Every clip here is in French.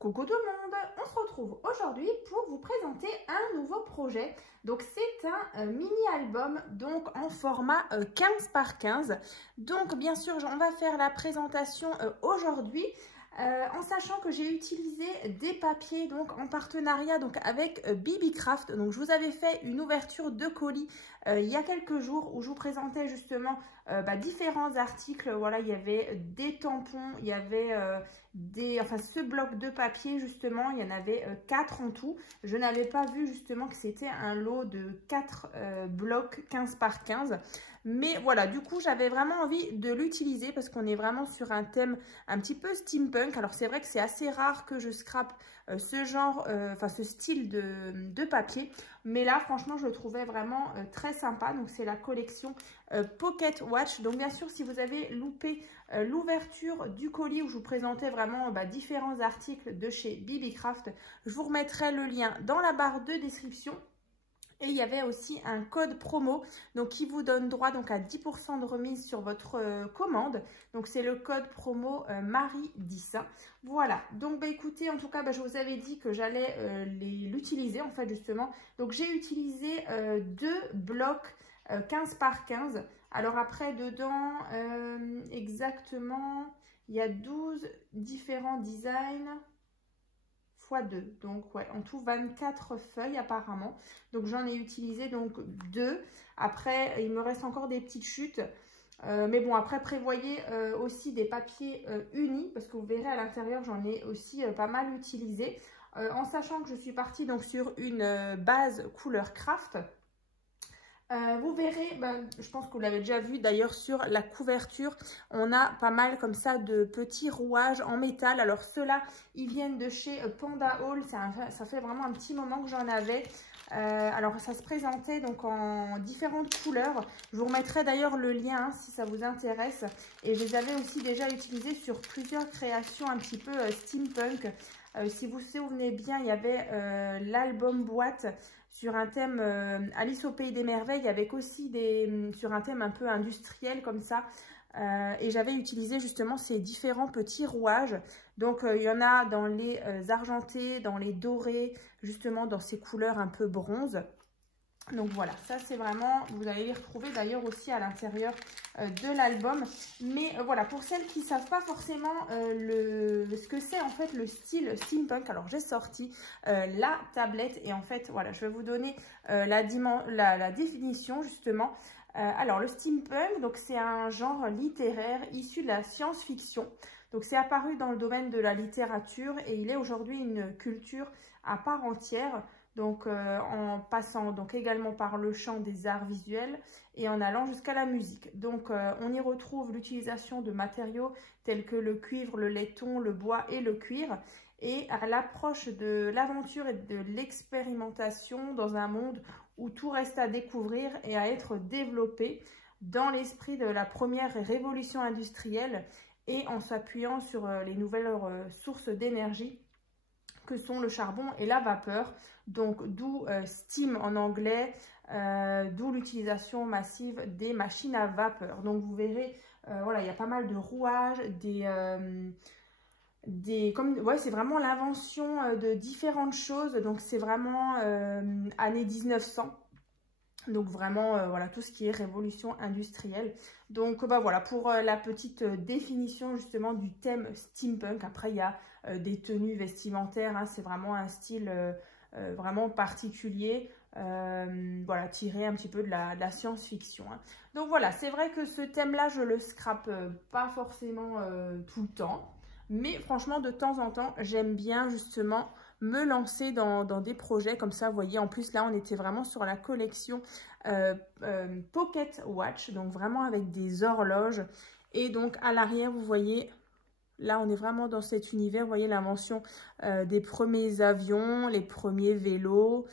Coucou tout le monde, on se retrouve aujourd'hui pour vous présenter un nouveau projet. Donc c'est un mini-album donc en format 15 par 15. Donc bien sûr on va faire la présentation aujourd'hui en sachant que j'ai utilisé des papiers donc en partenariat donc avec BB-Craft. Donc je vous avais fait une ouverture de colis il y a quelques jours où je vous présentais justement différents articles. Voilà, il y avait des tampons, il y avait ce bloc de papier justement, il y en avait 4 en tout. Je n'avais pas vu justement que c'était un lot de 4 blocs 15 par 15. Mais voilà, du coup, j'avais vraiment envie de l'utiliser parce qu'on est vraiment sur un thème un petit peu steampunk. Alors, c'est vrai que c'est assez rare que je scrape ce genre, ce style de papier. Mais là, franchement, je le trouvais vraiment très sympa. Donc, c'est la collection Pocket Watch. Donc, bien sûr, si vous avez loupé l'ouverture du colis où je vous présentais vraiment différents articles de chez BB-Craft, je vous remettrai le lien dans la barre de description. Et il y avait aussi un code promo donc, qui vous donne droit donc, à 10% de remise sur votre commande. Donc c'est le code promo Marie10. Voilà, donc écoutez, en tout cas, je vous avais dit que j'allais l'utiliser en fait justement. Donc j'ai utilisé deux blocs 15 par 15. Alors après, dedans, exactement, il y a 12 différents designs. 2, donc ouais, en tout 24 feuilles apparemment. Donc j'en ai utilisé donc 2. Après il me reste encore des petites chutes, mais bon, après prévoyez aussi des papiers unis parce que vous verrez à l'intérieur j'en ai aussi pas mal utilisé, en sachant que je suis partie donc sur une base couleur craft. Vous verrez, je pense que vous l'avez déjà vu d'ailleurs sur la couverture, on a pas mal comme ça de petits rouages en métal. Alors ceux-là, ils viennent de chez Panda Hall, ça fait vraiment un petit moment que j'en avais. Alors ça se présentait donc en différentes couleurs. Je vous remettrai d'ailleurs le lien si ça vous intéresse. Et je les avais aussi déjà utilisés sur plusieurs créations un petit peu steampunk. Si vous vous souvenez bien, il y avait l'album boîte sur un thème Alice au Pays des Merveilles, avec aussi sur un thème un peu industriel comme ça. Et j'avais utilisé justement ces différents petits rouages. Donc il y en a dans les argentés, dans les dorés, justement dans ces couleurs un peu bronze. Donc voilà, ça c'est vraiment, vous allez les retrouver d'ailleurs aussi à l'intérieur de l'album. Mais voilà, pour celles qui ne savent pas forcément ce que c'est en fait le style steampunk, alors j'ai sorti la tablette et en fait voilà, je vais vous donner la définition justement. Alors le steampunk, donc c'est un genre littéraire issu de la science-fiction. Donc c'est apparu dans le domaine de la littérature et il est aujourd'hui une culture à part entière. Donc en passant donc également par le champ des arts visuels et en allant jusqu'à la musique. Donc on y retrouve l'utilisation de matériaux tels que le cuivre, le laiton, le bois et le cuir. Et à l'approche de l'aventure et de l'expérimentation dans un monde où tout reste à découvrir et à être développé dans l'esprit de la première révolution industrielle et en s'appuyant sur les nouvelles sources d'énergie que sont le charbon et la vapeur, donc d'où steam en anglais, d'où l'utilisation massive des machines à vapeur. Donc vous verrez, voilà, il y a pas mal de rouages, c'est vraiment l'invention de différentes choses, donc c'est vraiment années 1900. Donc vraiment, voilà, tout ce qui est révolution industrielle. Donc voilà, pour la petite définition justement du thème steampunk. Après, il y a des tenues vestimentaires, hein, c'est vraiment un style vraiment particulier, voilà, tiré un petit peu de la science-fiction. Hein. Donc voilà, c'est vrai que ce thème-là, je le scrape pas forcément tout le temps. Mais franchement, de temps en temps, j'aime bien justement me lancer dans des projets comme ça. Vous voyez, en plus, là, on était vraiment sur la collection Pocket Watch. Donc, vraiment avec des horloges. Et donc, à l'arrière, vous voyez, là, on est vraiment dans cet univers. Vous voyez l'invention des premiers avions, les premiers vélos.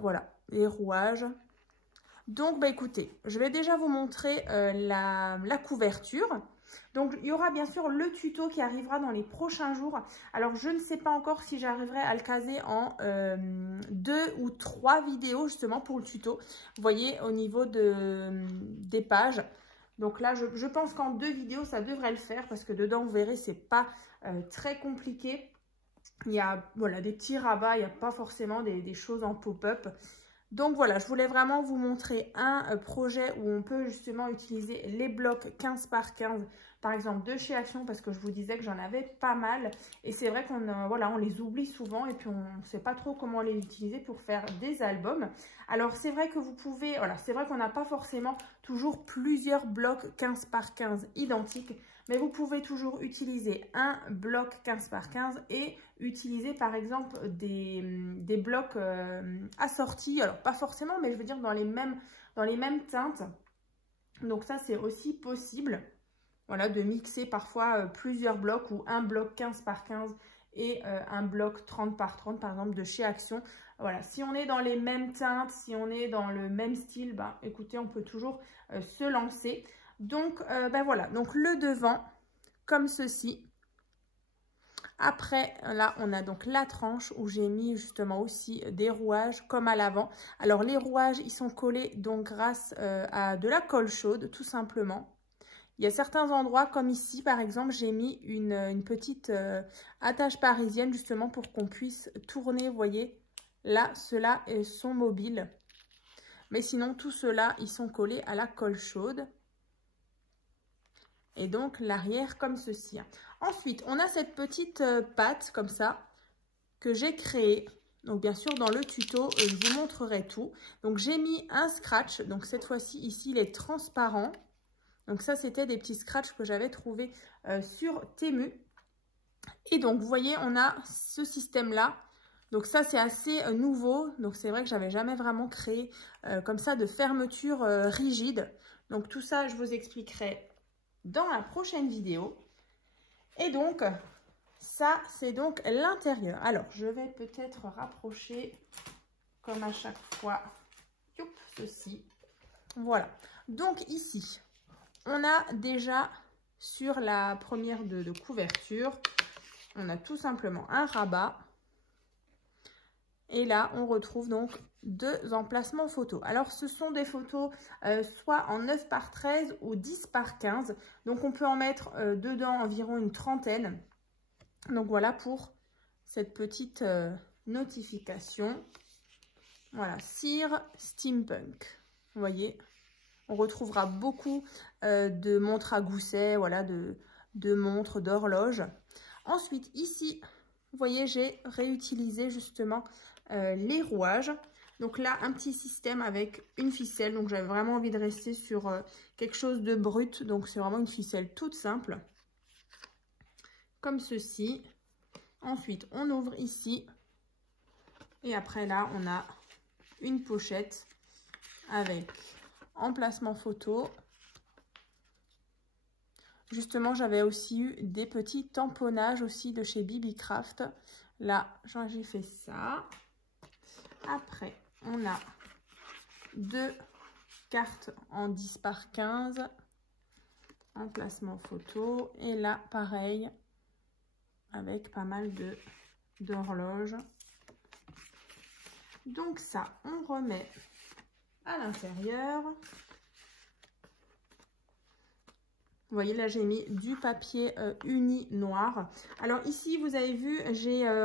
Voilà, les rouages. Donc, écoutez, je vais déjà vous montrer la couverture. Donc, il y aura bien sûr le tuto qui arrivera dans les prochains jours. Alors, je ne sais pas encore si j'arriverai à le caser en 2 ou 3 vidéos justement pour le tuto. Vous voyez, au niveau des pages. Donc là, je pense qu'en 2 vidéos, ça devrait le faire parce que dedans, vous verrez, c'est pas très compliqué. Il y a voilà, des petits rabats, il n'y a pas forcément des choses en pop-up. Donc voilà, je voulais vraiment vous montrer un projet où on peut justement utiliser les blocs 15 par 15, par exemple de chez Action, parce que je vous disais que j'en avais pas mal. Et c'est vrai qu'on voilà, on les oublie souvent et puis on ne sait pas trop comment les utiliser pour faire des albums. Alors c'est vrai que vous pouvez, voilà, c'est vrai qu'on n'a pas forcément toujours plusieurs blocs 15 par 15 identiques, mais vous pouvez toujours utiliser un bloc 15 par 15 et utiliser par exemple des blocs assortis, alors pas forcément, mais je veux dire dans les mêmes teintes. Donc ça c'est aussi possible, voilà, de mixer parfois plusieurs blocs ou un bloc 15 par 15 et un bloc 30 par 30 par exemple de chez Action. Voilà, si on est dans les mêmes teintes, si on est dans le même style, ben écoutez, on peut toujours se lancer. Donc ben voilà, donc le devant comme ceci. Après, là, on a donc la tranche où j'ai mis justement aussi des rouages comme à l'avant. Alors, les rouages, ils sont collés donc grâce à de la colle chaude, tout simplement. Il y a certains endroits, comme ici, par exemple, j'ai mis une petite attache parisienne justement pour qu'on puisse tourner, vous voyez. Là, ceux-là sont mobiles. Mais sinon, tous ceux-là, ils sont collés à la colle chaude. Et donc l'arrière comme ceci. Ensuite, on a cette petite patte comme ça que j'ai créée. Donc bien sûr, dans le tuto, je vous montrerai tout. Donc j'ai mis un scratch. Donc cette fois-ci, ici, il est transparent. Donc ça, c'était des petits scratchs que j'avais trouvés sur Temu. Et donc, vous voyez, on a ce système-là. Donc ça, c'est assez nouveau. Donc c'est vrai que j'avais jamais vraiment créé comme ça de fermeture rigide. Donc tout ça, je vous expliquerai dans la prochaine vidéo. Et donc ça c'est donc l'intérieur. Alors je vais peut-être rapprocher comme à chaque fois. Youp, ceci. Voilà, donc ici on a déjà sur la première de couverture, on a tout simplement un rabat. Et là, on retrouve donc deux emplacements photos. Alors, ce sont des photos soit en 9 par 13 ou 10 par 15. Donc, on peut en mettre dedans environ une trentaine. Donc, voilà pour cette petite notification. Voilà, Cire Steampunk. Vous voyez, on retrouvera beaucoup de montres à gousset, voilà, de montres, d'horloges. Ensuite, ici, vous voyez, j'ai réutilisé justement les rouages. Donc là, un petit système avec une ficelle. Donc j'avais vraiment envie de rester sur quelque chose de brut. Donc c'est vraiment une ficelle toute simple. Comme ceci. Ensuite, on ouvre ici. Et après là, on a une pochette avec emplacement photo. Justement, j'avais aussi eu des petits tamponnages aussi de chez BB-Craft. Là, j'ai fait ça. Après, on a deux cartes en 10 par 15. Emplacement photo. Et là, pareil, avec pas mal d'horloges. Donc ça, on remet à l'intérieur. Vous voyez, là, j'ai mis du papier uni noir. Alors ici, vous avez vu,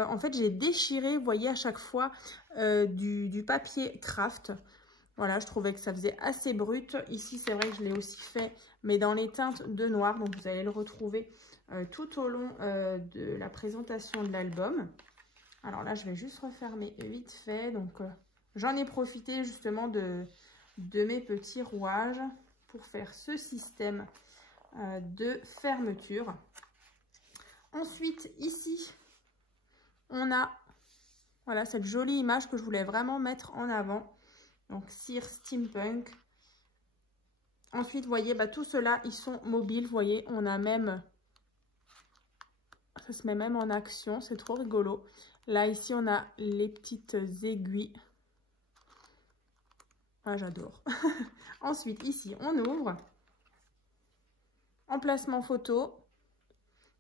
en fait, j'ai déchiré, vous voyez, à chaque fois du papier craft. Voilà, je trouvais que ça faisait assez brut. Ici, c'est vrai que je l'ai aussi fait, mais dans les teintes de noir. Donc, vous allez le retrouver tout au long de la présentation de l'album. Alors là, je vais juste refermer vite fait. Donc, j'en ai profité justement de mes petits rouages pour faire ce système de fermeture. Ensuite, ici, on a voilà cette jolie image que je voulais vraiment mettre en avant. Donc, Cire Steampunk. Ensuite, vous voyez, tout cela, ils sont mobiles. Vous voyez, on a même... Ça se met même en action. C'est trop rigolo. Là, ici, on a les petites aiguilles. Ah, j'adore. Ensuite, ici, on ouvre. Emplacement photo.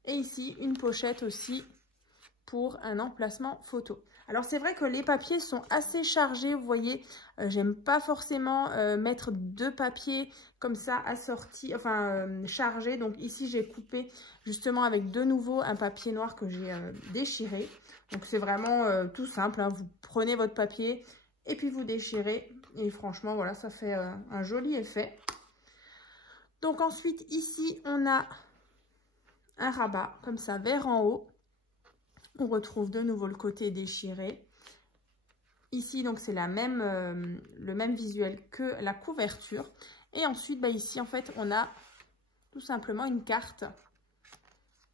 Et ici, une pochette aussi pour un emplacement photo. Alors c'est vrai que les papiers sont assez chargés, vous voyez, j'aime pas forcément mettre 2 papiers comme ça assortis, enfin chargés. Donc ici j'ai coupé justement avec de nouveau un papier noir que j'ai déchiré. Donc c'est vraiment tout simple, hein. Vous prenez votre papier et puis vous déchirez. Et franchement voilà, ça fait un joli effet. Donc ensuite ici on a un rabat comme ça vers en haut. On retrouve de nouveau le côté déchiré. Ici, donc, c'est le même visuel que la couverture. Et ensuite, bah, ici, en fait, on a tout simplement une carte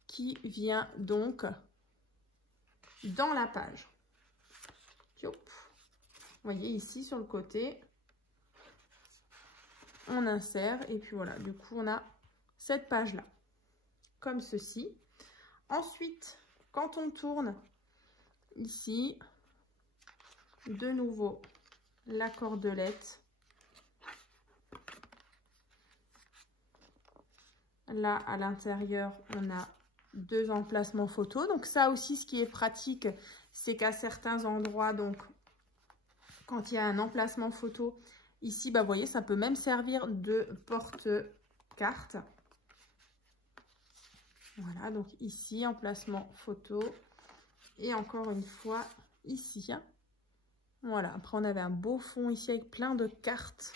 qui vient donc dans la page. Vous voyez ici, sur le côté, on insère. Et puis voilà, du coup, on a cette page-là, comme ceci. Ensuite, quand on tourne ici, de nouveau la cordelette. Là, à l'intérieur, on a 2 emplacements photo. Donc ça aussi, ce qui est pratique, c'est qu'à certains endroits, donc quand il y a un emplacement photo, ici, bah, vous voyez, ça peut même servir de porte-carte. Voilà, donc ici, emplacement photo. Et encore une fois, ici. Voilà, après, on avait un beau fond ici avec plein de cartes.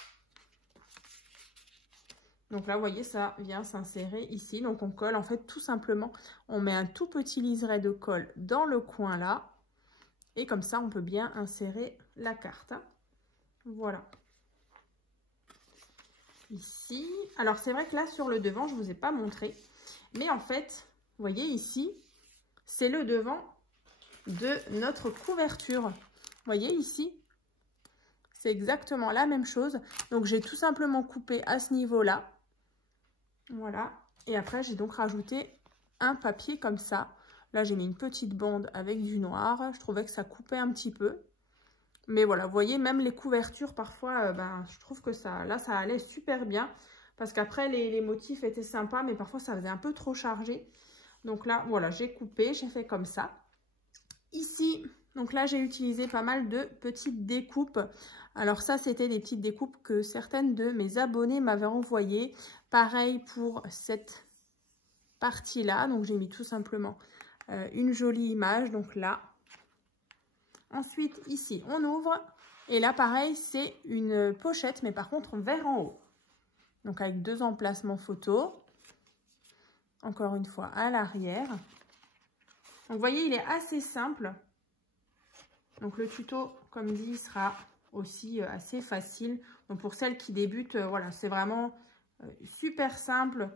Donc là, vous voyez, ça vient s'insérer ici. Donc, on colle, en fait, tout simplement, on met un tout petit liseré de colle dans le coin là. Et comme ça, on peut bien insérer la carte. Voilà. Ici. Alors, c'est vrai que là, sur le devant, je ne vous ai pas montré. Mais en fait, vous voyez ici, c'est le devant de notre couverture. Vous voyez ici, c'est exactement la même chose. Donc, j'ai tout simplement coupé à ce niveau-là. Voilà. Et après, j'ai donc rajouté un papier comme ça. Là, j'ai mis une petite bande avec du noir. Je trouvais que ça coupait un petit peu. Mais voilà, vous voyez, même les couvertures, parfois, je trouve que ça allait super bien. Parce qu'après, les motifs étaient sympas, mais parfois, ça faisait un peu trop chargé. Donc là, voilà, j'ai coupé, j'ai fait comme ça. Ici, donc là, j'ai utilisé pas mal de petites découpes. Alors ça, c'était des petites découpes que certaines de mes abonnés m'avaient envoyées. Pareil pour cette partie-là. Donc, j'ai mis tout simplement une jolie image. Donc là. Ensuite, ici, on ouvre. Et là, pareil, c'est une pochette, mais par contre, vers en haut. Donc, avec 2 emplacements photos. Encore une fois, à l'arrière. Donc, vous voyez, il est assez simple. Donc, le tuto, comme dit, sera aussi assez facile. Donc, pour celles qui débutent, voilà, c'est vraiment super simple.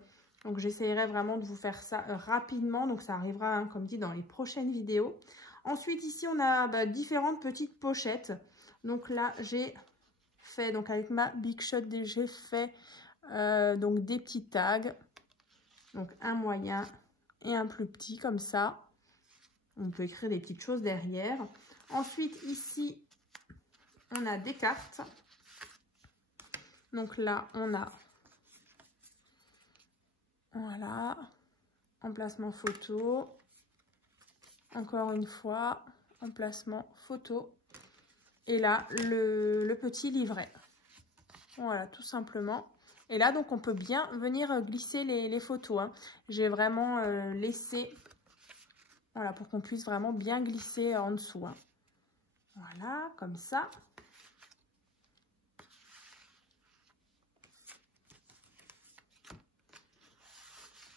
Donc, j'essaierai vraiment de vous faire ça rapidement. Donc, ça arrivera, hein, comme dit, dans les prochaines vidéos. Ensuite, ici, on a différentes petites pochettes. Donc là, j'ai fait, donc avec ma Big Shot, j'ai fait donc des petits tags. Donc un moyen et un plus petit, comme ça. On peut écrire des petites choses derrière. Ensuite, ici, on a des cartes. Donc là, on a, voilà, emplacement photo. Encore une fois, emplacement photo. Et là, le petit livret. Voilà, tout simplement. Et là, donc, on peut bien venir glisser les photos. Hein. J'ai vraiment laissé, voilà, pour qu'on puisse vraiment bien glisser en dessous. Hein. Voilà, comme ça.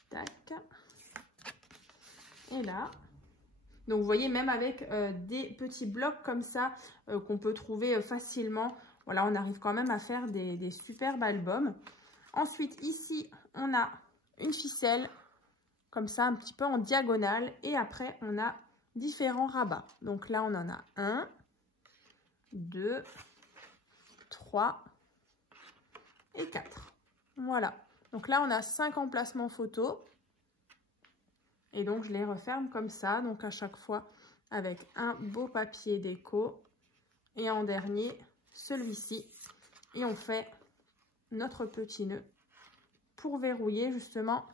Tac. Et là. Donc, vous voyez, même avec des petits blocs comme ça qu'on peut trouver facilement, voilà, on arrive quand même à faire des superbes albums. Ensuite, ici, on a une ficelle comme ça, un petit peu en diagonale. Et après, on a différents rabats. Donc là, on en a 1, 2, 3 et 4. Voilà. Donc là, on a 5 emplacements photos. Et donc, je les referme comme ça. Donc, à chaque fois, avec un beau papier déco. Et en dernier, celui-ci. Et on fait notre petit nœud pour verrouiller justement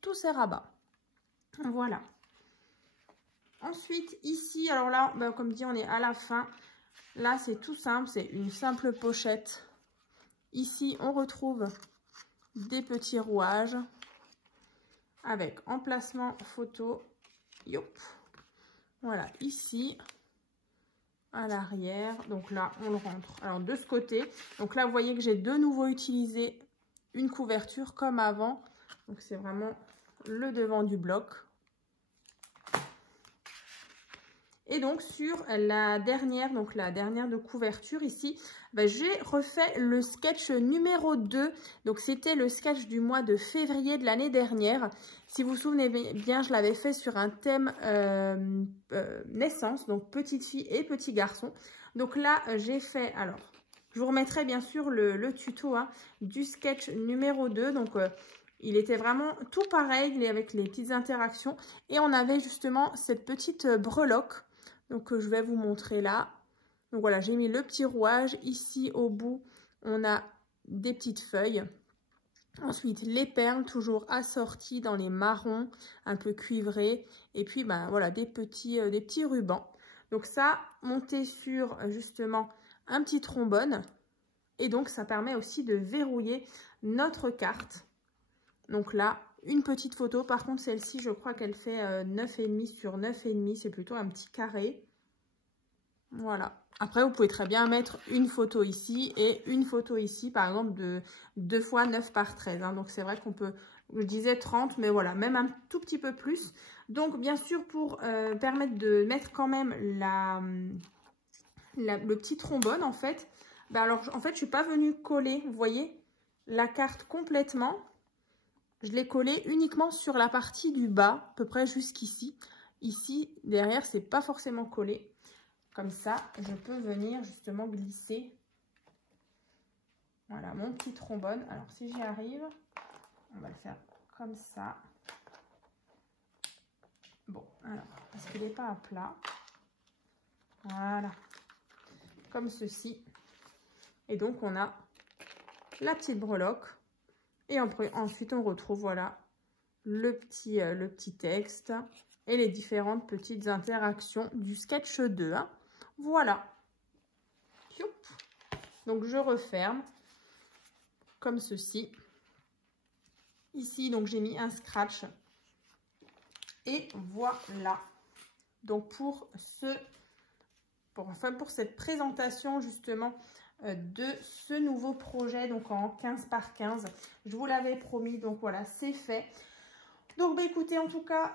tous ces rabats. Voilà. Ensuite, ici, alors là, bah, comme dit, on est à la fin. Là, c'est tout simple, c'est une simple pochette. Ici, on retrouve des petits rouages avec emplacement photo. Yop. Voilà, ici, à l'arrière. Donc là, on le rentre. Alors, de ce côté, donc là, vous voyez que j'ai de nouveau utilisé une couverture comme avant. Donc, c'est vraiment le devant du bloc. Et donc sur la dernière de couverture ici, bah, j'ai refait le sketch numéro 2. Donc c'était le sketch du mois de février de l'année dernière. Si vous vous souvenez bien, je l'avais fait sur un thème naissance, donc petite fille et petit garçon. Donc là, j'ai fait, alors, je vous remettrai bien sûr le tuto hein, du sketch numéro 2. Donc il était vraiment tout pareil avec les petites interactions. Et on avait justement cette petite breloque. Donc, je vais vous montrer là. Donc, voilà, j'ai mis le petit rouage. Ici, au bout, on a des petites feuilles. Ensuite, les perles, toujours assorties dans les marrons, un peu cuivrés. Et puis, ben, voilà, des petits rubans. Donc, ça, monté sur, justement, un petit trombone. Et donc, ça permet aussi de verrouiller notre carte. Donc là, une petite photo. Par contre, celle-ci, je crois qu'elle fait 9,5 sur 9,5. C'est plutôt un petit carré. Voilà. Après, vous pouvez très bien mettre une photo ici et une photo ici, par exemple, de 2 x 9 par 13. Hein. Donc, c'est vrai qu'on peut, je disais 30, mais voilà, même un tout petit peu plus. Donc, bien sûr, pour permettre de mettre quand même le petit trombone, en fait, ben alors, en fait, je ne suis pas venue coller, vous voyez, la carte complètement. Je l'ai collé uniquement sur la partie du bas, à peu près jusqu'ici. Ici, derrière, c'est pas forcément collé. Comme ça, je peux venir justement glisser. Voilà, mon petit trombone. Alors, si j'y arrive, on va le faire comme ça. Bon, alors, parce qu'il n'est pas à plat. Voilà. Comme ceci. Et donc, on a la petite breloque. Et ensuite, on retrouve, voilà, le petit texte et les différentes petites interactions du sketch 2. Hein. Voilà. Donc, je referme comme ceci. Ici, donc, j'ai mis un scratch. Et voilà. Donc, pour cette présentation, justement, de ce nouveau projet, donc en 15 par 15. Je vous l'avais promis, donc voilà, c'est fait. Donc, bah, écoutez, en tout cas,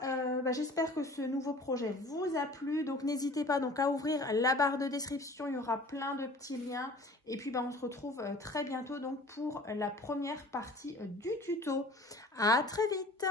j'espère que ce nouveau projet vous a plu. Donc, n'hésitez pas donc à ouvrir la barre de description. Il y aura plein de petits liens. Et puis, bah, on se retrouve très bientôt donc pour la première partie du tuto. À très vite!